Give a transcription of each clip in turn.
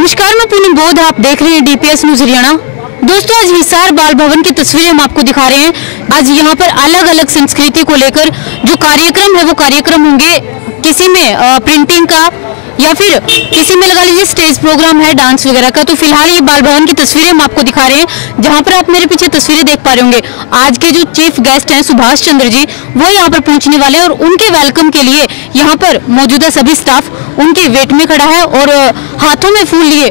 नमस्कार, मैं पूनम बोध, आप देख रहे हैं डीपीएस न्यूज हरियाणा। दोस्तों, आज हिसार बाल भवन की तस्वीरें हम आपको दिखा रहे हैं। आज यहाँ पर अलग अलग संस्कृति को लेकर जो कार्यक्रम है वो कार्यक्रम होंगे। किसी में प्रिंटिंग का या फिर किसी में लगा लीजिए स्टेज प्रोग्राम है, डांस वगैरह का। तो फिलहाल ये बाल भवन की तस्वीरें हम आपको दिखा रहे हैं, जहां पर आप मेरे पीछे तस्वीरें देख पा रहे होंगे। आज के जो चीफ गेस्ट हैं सुभाष चंद्र जी, वो यहाँ पर पहुंचने वाले हैं और उनके वेलकम के लिए यहाँ पर मौजूदा सभी स्टाफ उनके वेट में खड़ा है और हाथों में फूल लिए।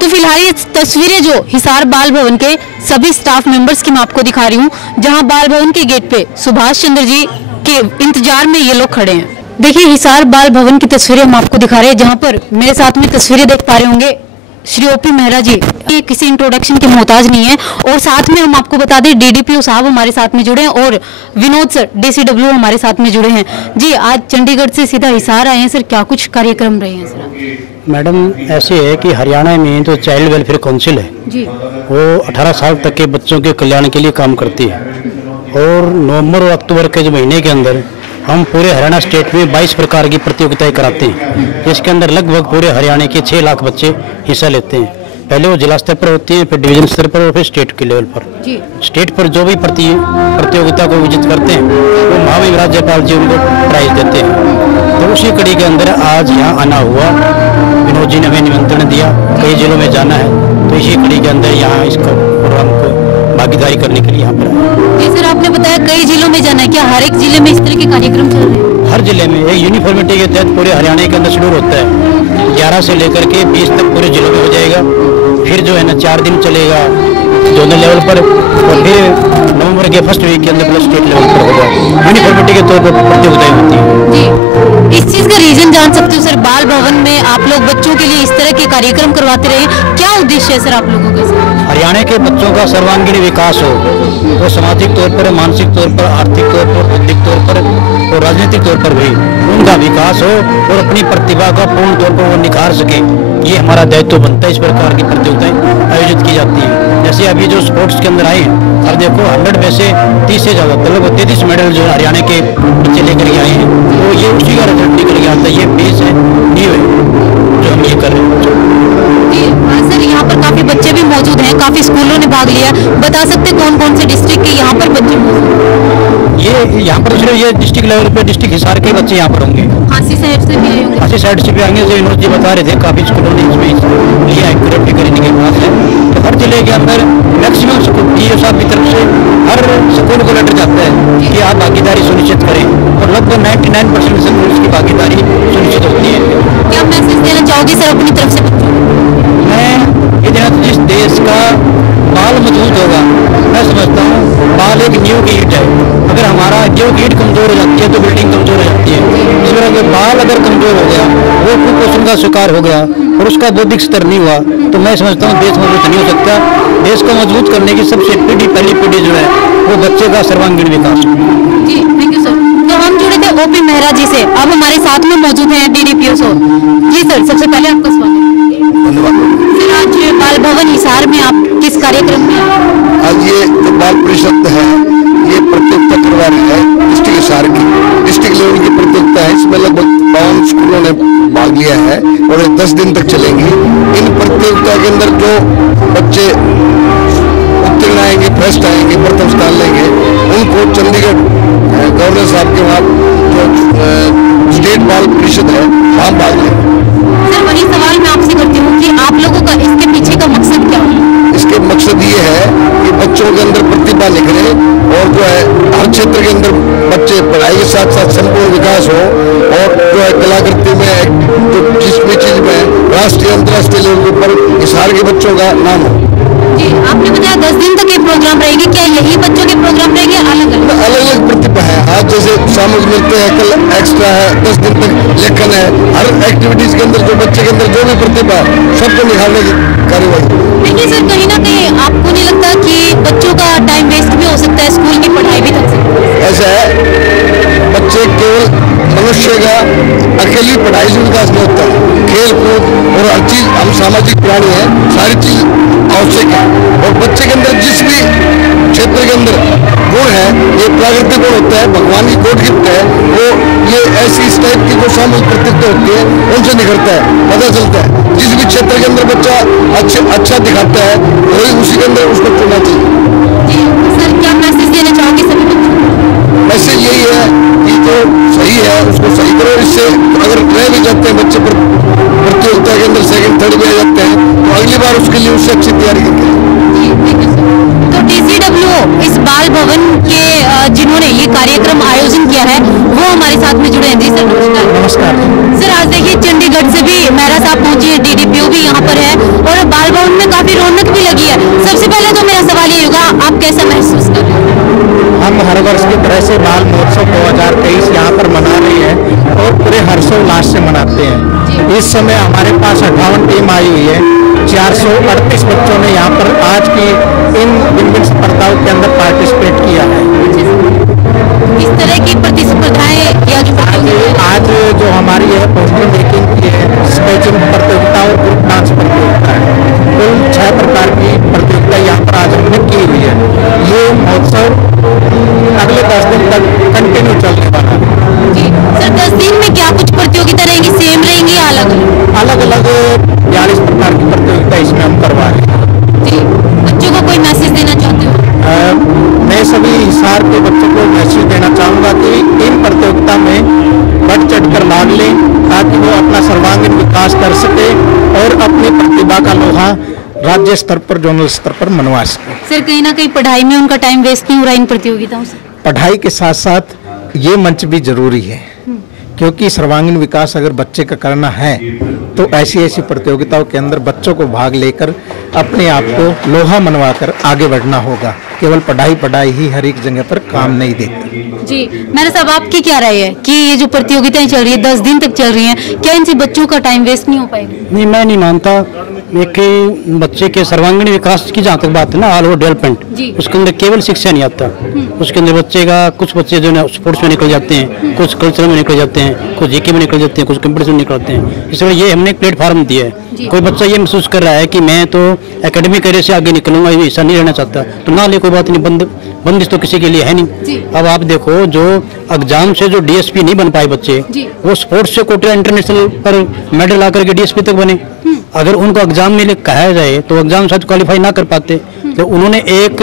तो फिलहाल ये तस्वीरें जो हिसार बाल भवन के सभी स्टाफ मेंबर्स की मैं आपको दिखा रही हूँ, जहाँ बाल भवन के गेट पे सुभाष चंद्र जी के इंतजार में ये लोग खड़े हैं। देखिए, हिसार बाल भवन की तस्वीरें हम आपको दिखा रहे हैं, जहां पर मेरे साथ में तस्वीरें देख पा रहे होंगे श्री ओपी मेहरा जी। ये किसी इंट्रोडक्शन के मोहताज नहीं है। और साथ में हम आपको बता दें, डीडीपीओ साहब हमारे साथ में जुड़े हैं और विनोद सर डीसीडब्ल्यू हमारे साथ में जुड़े हैं। जी, आज चंडीगढ़ से सीधा हिसार आए हैं सर, क्या कुछ कार्यक्रम रहे हैं सर? मैडम, ऐसे है कि हरियाणा में तो चाइल्ड वेलफेयर काउंसिल है जी, वो 18 साल तक के बच्चों के कल्याण के लिए काम करती है। और नवंबर और अक्टूबर के जो महीने के अंदर हम पूरे हरियाणा स्टेट में 22 प्रकार की प्रतियोगिताएं कराते हैं, जिसके अंदर लगभग पूरे हरियाणा के 6 लाख बच्चे हिस्सा लेते हैं। पहले वो जिला स्तर पर होती है, फिर डिवीजन स्तर पर और फिर स्टेट के लेवल पर जी। स्टेट पर जो भी प्रतियोगिता को विजित करते हैं वो महामहिम राज्यपाल जी उनको प्राइज देते हैं। तो उसी कड़ी के अंदर आज यहाँ आना हुआ। विनोद जी ने हमें निमंत्रण दिया, कई जिलों में जाना है, तो इसी कड़ी के अंदर यहाँ इसका प्रोग्राम को भागीदारी करने के लिए यहाँ पर आए। जी सर, आपने बताया कई जिलों में जाना है, क्या हर एक जिले में इस तरह के कार्यक्रम चल रहे हैं? हर जिले में एक यूनिफॉर्मिटी के तहत पूरे हरियाणा के अंदर शेड्यूल होता है। 11 से लेकर के 20 तक पूरे जिलों में हो जाएगा। फिर जो है ना 4 दिन चलेगा जोनल लेवल पर, और फिर नवंबर के फर्स्ट वीक के अंदर प्लस स्टेट लेवल पर होगा। यूनिफॉर्मिटी के तौर पर प्रतियोगिताएं होती है जी। इस चीज का रीजन जान सकते हो सर? बाल भवन में आप लोग बच्चों के लिए इस तरह के कार्यक्रम करवाते रहे, क्या उद्देश्य है सर आप लोगों का? हरियाणा के बच्चों का सर्वांगीण विकास हो, वो सामाजिक तौर पर, मानसिक तौर पर, आर्थिक तौर पर, बौद्धिक तौर पर और राजनीतिक तौर पर भी उनका विकास हो और अपनी प्रतिभा का पूर्ण तौर पर वो निखार सके, ये हमारा दायित्व बनता है। इस प्रकार की प्रतियोगिताएं आयोजित की जाती हैं। जैसे अभी जो स्पोर्ट्स के अंदर आए हैं, अब देखो 100 में से 30 से ज्यादा लगभग 33 मेडल जो हरियाणा के बच्चे लेकर के आए हैं, तो ये उसी का रिजल्ट निकल के आता है। ये बेस है, नींव है जो हम ये कर रहे हैं। सर, यहाँ पर काफी बच्चे भी मौजूद हैं, काफी स्कूलों ने भाग लिया। बता सकते कौन कौन से डिस्ट्रिक्ट के यहाँ पर बच्चे मौजूद हैं? ये यहाँ पर सिर्फ ये डिस्ट्रिक्ट लेवल पे डिस्ट्रिक्ट हिसार के बच्चे यहाँ पर होंगे। हांसी साइड से भी आएंगे? हांसी साइड से भी आएंगे। जो विनोद जी बता रहे थे, काफी स्कूलों ने इसमें लिया है, एक्टिविटी करने के बाद है। तो हर जिले के अंदर मैक्सिमम स्कूल डीओ साहब की तरफ से हर स्कूल को लेटर जाता है कि आप भागीदारी सुनिश्चित करें, और लगभग 99% स्कूल की भागीदारी सुनिश्चित होती है। क्या मैसेज देना चाहोगे सर अपनी तरफ से? मैं ये देना, जिस देश का बाल मजबूत होगा, मैं समझता हूँ बाल एक नींव की ईंट है। अगर हमारा नींव की ईंट कमजोर हो जाती है तो बिल्डिंग कमजोर हो जाती है। इस वजह से बाल अगर कमजोर हो गया, वो कुपोषण का शिकार हो गया और उसका बौद्धिक स्तर नहीं हुआ, तो मैं समझता हूँ देश मजबूत नहीं हो सकता। देश को मजबूत करने की सबसे पहली पीढ़ी जो है वो बच्चे का सर्वांगीण विकास। जी, थैंक यू सर। तो हम जुड़े थे ओपी मेहरा जी से, अब हमारे साथ में मौजूद हैं डीडीपीओ सर। जी सर, सबसे पहले आपका स्वागत। सर, आज बाल भवन हिसार में आप किस कार्यक्रम में? आज ये जो बाल परिषद है, ये प्रतियोगिता करवा रही है डिस्ट्रिक्ट हिसार की, डिस्ट्रिक्ट लेवल की प्रतियोगिता है। इसमें लगभग 52 स्कूलों ने भाग लिया है और 10 दिन तक चलेंगी। इन प्रतियोगिता के अंदर जो बच्चे उत्तीर्ण आएंगे, फर्स्ट आएंगे, प्रथम स्थान लेंगे, उनको चंडीगढ़ गवर्नर साहब के वहाँ जो स्टेट बाल परिषद है वहाँ भाग लेंगे। सर, वही सवाल मैं आपसे करती हूँ कि आप लोगों का इसके पीछे का मकसद क्या है? इसके मकसद ये है कि बच्चों के अंदर प्रतिभा निखरे और जो है हर क्षेत्र के अंदर बच्चे पढ़ाई के साथ साथ संपूर्ण विकास हो, और जो है कलाकृति में जो जिस भी चीज में राष्ट्रीय अंतर्राष्ट्रीय लेवल पर हिसार के बच्चों का नाम हो। जी, आपने बताया 10 दिन तक ये प्रोग्राम रहेंगे, क्या यही बच्चों के प्रोग्राम रहेंगे? अलग अलग प्रतिभा है। आज जैसे सामग्री मिलते हैं, कल एक्स्ट्रा है, 10 दिन तक लेखन है। हर एक्टिविटीज के अंदर जो बच्चे के अंदर जो भी प्रतिभा है सबको निखारने की कार्यवाही। देखिए सर, कहीं ना कहीं आपको नहीं लगता कि बच्चों का टाइम वेस्ट भी हो सकता है, स्कूल की पढ़ाई भी थक सकती है? ऐसा है, बच्चे केवल मनुष्य का अकेली पढ़ाई से विकास नहीं होता है। खेल कूद और हर चीज, हम सामाजिक प्राणी हैं, सारी चीज आवश्यक है। और बच्चे के अंदर जिस भी क्षेत्र के अंदर गुण है, ये प्राकृतिक गुण होता है, भगवान की कोट गिफ्ट है, वो ये ऐसी इस टाइप की जो सामूहिक प्रतियोगिता होती है उनसे निखरता है, पता चलता है। जिस भी क्षेत्र के अंदर बच्चा अच्छा दिखाता है वही उसी के अंदर उसको चुनना चाहिए। जी सर, क्या मैसेज देना चाहोगे सभी बच्चों को? मैसेज यही है कि जो सही है उसको सही करो। इससे अगर रह भी जाते हैं बच्चे प्रतियोगिता के अंदर सेकंड थर्ड में आ जाते हैं तो अगली बार उसके लिए उससे अच्छी तैयारी करते हैं। तो DCWO इस बाल भवन के जिन्होंने ये कार्यक्रम आयोजन किया है वो हमारे साथ में जुड़े हैं। जी सर नमस्कार। नमस्कार सर, आज देखिए चंडीगढ़ से भी मेहरा साहब पहुंची है, DDPO भी यहाँ पर है और बाल भवन में काफी रौनक भी लगी है। सबसे पहले तो मेरा सवाल ये होगा, आप कैसा महसूस कर रहे हैं? हम हर वर्ष की तरह से बाल महोत्सव 2023 यहाँ पर मना रहे हैं और पूरे हर्षोल्लास से मनाते हैं। इस समय हमारे पास 58 टीम आई हुई है। 438 बच्चों ने यहाँ पर आज की इन विभिन्न स्पर्धाओं के अंदर पार्टिसिपेट किया है। इस तरह की प्रतिस्पर्धाएं या आज जो हमारी है पोस्टर मेकिंग की है, स्केचिंग प्रतियोगिता और ग्रुप डांस प्रतियोगिता है। कुल 6 प्रकार की प्रतियोगिता यहाँ पर आज हमने की हुई है। ये महोत्सव अगले 10 दिन तक कंटिन्यू चलने वाला है। जी सर, 10 दिन में क्या कुछ प्रतियोगिता रहेंगी, सेम रहेंगी या अलग अलग 42 प्रकार की प्रतियोगिता इसमें हम करवा रहे हैं। जी, बच्चों को कोई मैसेज देना चाहते हो? मैं सभी हिसार के बच्चों को मैसेज देना चाहूँगा कि इन प्रतियोगिता में बढ़ चढ़कर भाग लें ताकि वो अपना सर्वांगीण विकास कर सके और अपनी प्रतिभा का लोहा राज्य स्तर पर, जोनल स्तर पर मनवा सके। सर, कहीं ना कहीं पढ़ाई में उनका टाइम वेस्ट नहीं हो रहा इन प्रतियोगिताओं से? पढ़ाई के साथ साथ ये मंच भी जरूरी है, क्योंकि सर्वांगीण विकास अगर बच्चे का करना है तो ऐसी प्रतियोगिताओं के अंदर बच्चों को भाग लेकर अपने आप को लोहा मनवाकर आगे बढ़ना होगा। केवल पढ़ाई ही हर एक जगह पर काम नहीं देती। जी मेरा साहब, आपकी क्या राय है कि ये जो प्रतियोगिताएं चल रही है 10 दिन तक चल रही हैं, क्या इनसे बच्चों का टाइम वेस्ट नहीं हो पाएगा? नहीं, मैं नहीं मानता। एक बच्चे के सर्वांगीण विकास की जहाँ तक बात है ना, ऑल ओवर डेवलपमेंट, उसके अंदर केवल शिक्षा नहीं आता। उसके अंदर बच्चे का कुछ बच्चे जो है स्पोर्ट्स में निकल जाते हैं, कुछ कल्चर में निकल जाते हैं, कुछ जीके में निकल जाते हैं, कुछ कंपटीशन में निकलते हैं। इसलिए ये हमने एक प्लेटफॉर्म दिया है। कोई बच्चा ये महसूस कर रहा है कि मैं तो एकेडमिक करियर से आगे निकलूंगा, ये हिस्सा नहीं रहना चाहता, तो ना ले, कोई बात नहीं। बंदिश तो किसी के लिए है नहीं। अब आप देखो, जो एग्जाम से जो DSP नहीं बन पाए बच्चे, वो स्पोर्ट्स से कोटा इंटरनेशनल पर मेडल ला करके DSP तक बने। अगर उनको एग्जाम में कहा जाए तो एग्जाम शायद क्वालिफाई ना कर पाते, तो उन्होंने एक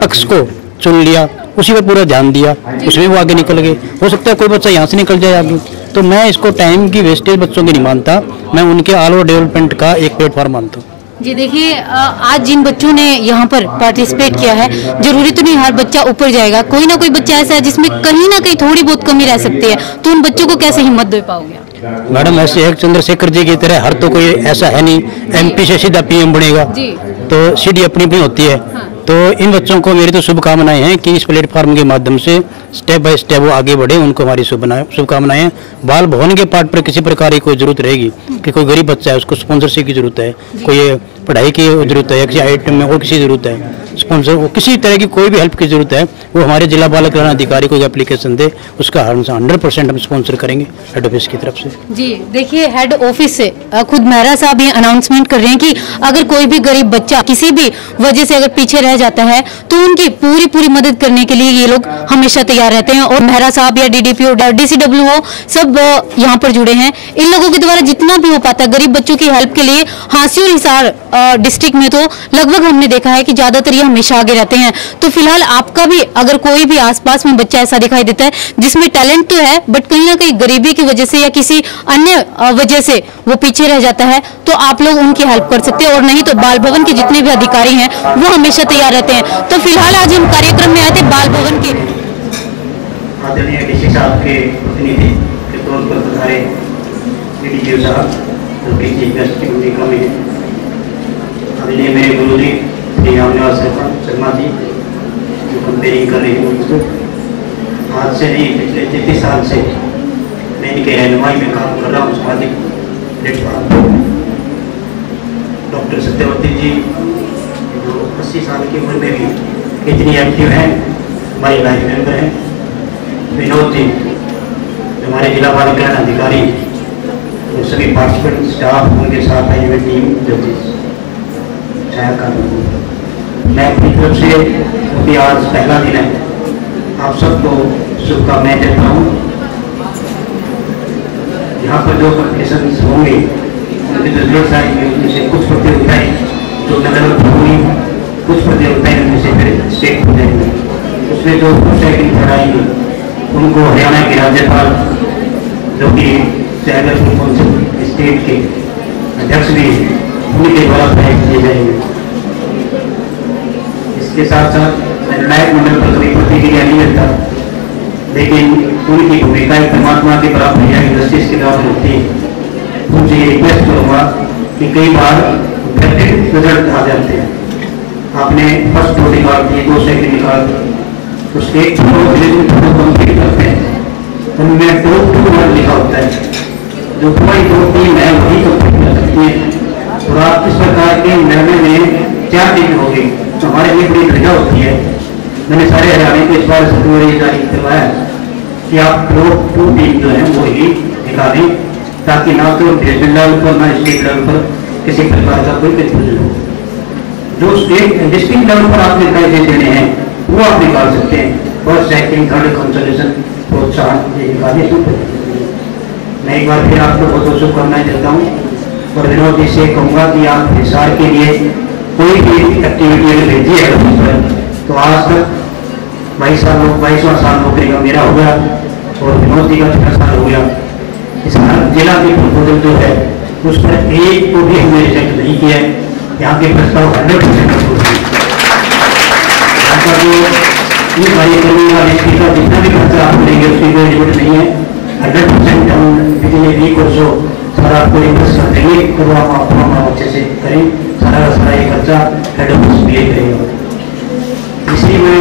पक्ष को चुन लिया, उसी पर पूरा ध्यान दिया, उसमें वो आगे निकल गए। हो सकता है कोई बच्चा यहाँ से निकल जाए आगे। तो मैं इसको टाइम की वेस्टेज बच्चों की नहीं मानता, मैं उनके ऑल ओवर डेवलपमेंट का एक प्लेटफॉर्म मानता हूँ। जी देखिए, आज जिन बच्चों ने यहाँ पर पार्टिसिपेट किया है, जरूरी तो नहीं हर बच्चा ऊपर जाएगा, कोई ना कोई बच्चा ऐसा है जिसमें कहीं ना कहीं थोड़ी बहुत कमी रह सकती है, तो उन बच्चों को कैसे हिम्मत दे पाओगे? मैडम, ऐसे एक चंद्रशेखर जी की तरह हर तो कोई ऐसा है नहीं MP से सीधा PM बनेगा, तो सीढ़ी अपनी अपनी होती है। तो इन बच्चों को मेरी तो शुभकामनाएं हैं कि इस प्लेटफॉर्म के माध्यम से स्टेप बाय स्टेप वो आगे बढ़े, उनको हमारी शुभकामनाएं। बाल भवन के पार्ट पर किसी प्रकार की कोई जरूरत रहेगी कि कोई गरीब बच्चा है, उसको स्पॉन्सरशिप की जरूरत है, कोई पढ़ाई की जरूरत है, किसी आइटम में और किसी जरूरत है स्पॉन्सर, वो किसी तरह की कोई भी हेल्प की जरूरत है, वो हमारे जिला बाल कल्याण अधिकारी को एप्लीकेशन दे, उसका 100% हम स्पॉन्सर करेंगे हेड ऑफिस की तरफ से। जी देखिए, हेड ऑफिस से खुद मेहरा साहब ये अनाउंसमेंट कर रहे हैं कि अगर कोई भी गरीब बच्चा किसी भी वजह से अगर पीछे रह जाता है तो उनकी पूरी मदद करने के लिए ये लोग हमेशा तैयार रहते हैं। और मेहरा साहब या DDPO, DCWO सब यहाँ पर जुड़े हैं। इन लोगों के द्वारा जितना भी हो पाता है गरीब बच्चों की हेल्प के लिए, हांसी और हिसार डिस्ट्रिक्ट में तो लगभग हमने देखा है कि ज्यादातर ये हमेशा आगे रहते हैं। तो फिलहाल आपका भी अगर कोई भी आसपास में बच्चा ऐसा दिखाई देता है जिसमें टैलेंट तो है बट कहीं ना कहीं गरीबी की वजह से या किसी अन्य वजह से वो पीछे रह जाता है, तो आप लोग उनकी हेल्प कर सकते हैं, और नहीं तो बाल भवन के जितने भी अधिकारी हैं वो हमेशा तैयार रहते हैं। तो फिलहाल आज हम कार्यक्रम में आए थे बाल भवन के आदरणीय डीसी साहब के प्रतिनिधि के तौर पर पधारे DDPO साहब, जो कि चीफ गेस्ट की भूमिका में है। आदरणीय मेरे गुरु जी श्री रामनिवास शर्मा जी, जो कंपेयरिंग कर रहे हैं, आज से नहीं पिछले 33 साल से मैं इनके रहनुमाई में काम कर रहा हूँ सामाजिक प्लेटफॉर्म। डॉक्टर सत्यवती जी जो 80 साल की उम्र में भी कितनी एक्टिव हैं, हमारी लाइफ मेंबर हैं। विनोद जी हमारे जिला बाल कल्याण अधिकारी, और सभी पार्टिसिपेंट स्टाफ उनके साथ आई हुई टीम जो छाया कर, मैं अपनी तरफ से क्योंकि आज पहला दिन है, आप सबको शुभकामनाएं देता हूँ। यहाँ पर जो कंपटीशन होंगे उनकी जो रिजल्ट आएंगे उनमें से कुछ प्रतियोगिताएं जो नगर में हुई, कुछ प्रतियोगिताएं उनमें से फिर स्टेट हो जाएंगी। उसमें जो सेकंड थर्ड आएंगे उनको हरियाणा के राज्यपाल जो कि चाइल्ड वेलफेयर काउंसिल स्टेट के अध्यक्ष भी उनके द्वारा तय किए जाएंगे। इसके साथ साथ निर्णायक मंडल पर कभी प्रतिक्रिया नहीं मिलता, लेकिन उनकी भूमिका परमात्मा के बराबर या जस्टिस के बराबर होती है। उनसे ये रिक्वेस्ट करूँगा कि कई बार रिजल्ट आ जाते हैं, आपने फर्स्ट 2 निकाल दिए, 2 सेकंड निकाल दिए, तो स्टेट कंप्लीट करते हैं, उनमें 2 लिखा होता है, जो 2.23 है वही कंप्लीट कर सकती है। और आप इस प्रकार के निर्णय में 4 दिन हो गए, तो हमारे लिए बड़ी धजा होती है। मैंने सारे हरियाणा को इस बार सर्कुलर जारी करवाया कि आप 2 टीम जो है वो ही निकालें, ताकि ना तो नेशनल लेवल पर ना स्टेट लेवल पर किसी प्रकार का कोई कंफ्यूजन हो। जो स्टेट डिस्ट्रिक्ट लेवल पर आपने प्राइजेज देने हैं वो आप निकाल सकते हैं, फर्स्ट सेकंड थर्ड कंसोलेशन प्रोत्साहन ये निकाले। मैं एक बार फिर आपको बहुत बहुत शुभकामनाएं देता हूँ और विनोद जी से कहूँगा कि आप हिसार के लिए कोई भी एक्टिविटी अगर भेजी है तो आज तक 22वां साल नौकरी का मेरा हो गया और विनोद जी का 6 साल हो गया। हिसार जिला की प्रपोजल जो है उस पर एक को भी हमने रिजेक्ट नहीं किया है। यहाँ के प्रस्ताव 100% ये कार्य करने वाले स्पीकर जितना भी खर्चा आप लेंगे उसकी कोई लिमिट नहीं है। 100% हम पिछले वीक और सो सारा आपको इन्वेस्ट कर देंगे, तो आप अपना अच्छे से करें, सारा ये खर्चा हेड ऑफिस पे करेगा। इसलिए मैं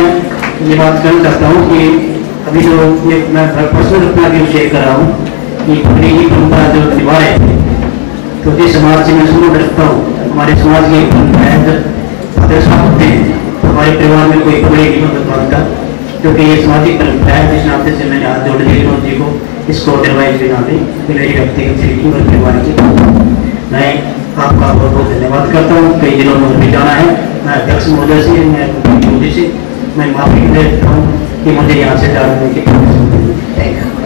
ये बात कहना चाहता हूँ कि अभी जो ये मैं पर्सनल अपना व्यू शेयर कर रहा हूँ कि पगड़ी की परंपरा जो निभा रहे थे, तो जिस समाज से मैं शुरू रखता हूँ, हमारे समाज की परंपरा है जब फादर साहब होते हैं तो हमारे परिवार में कोई पगड़ी की मदद मांगता, क्योंकि ये सामाजिक परंपरा है। जिस नाते से मैंने हाथ जोड़ दिए विनोद जी को इसको एडवाइस भी नाते मेरी व्यक्तिगत सीखी और परिवार की मैं आपका बहुत बहुत धन्यवाद करता हूँ। कई जिलों में भी जाना है, मैं अध्यक्ष महोदय से मोदी से मैं माफी देता हूँ कि मुझे यहाँ से जाने की। Thank you.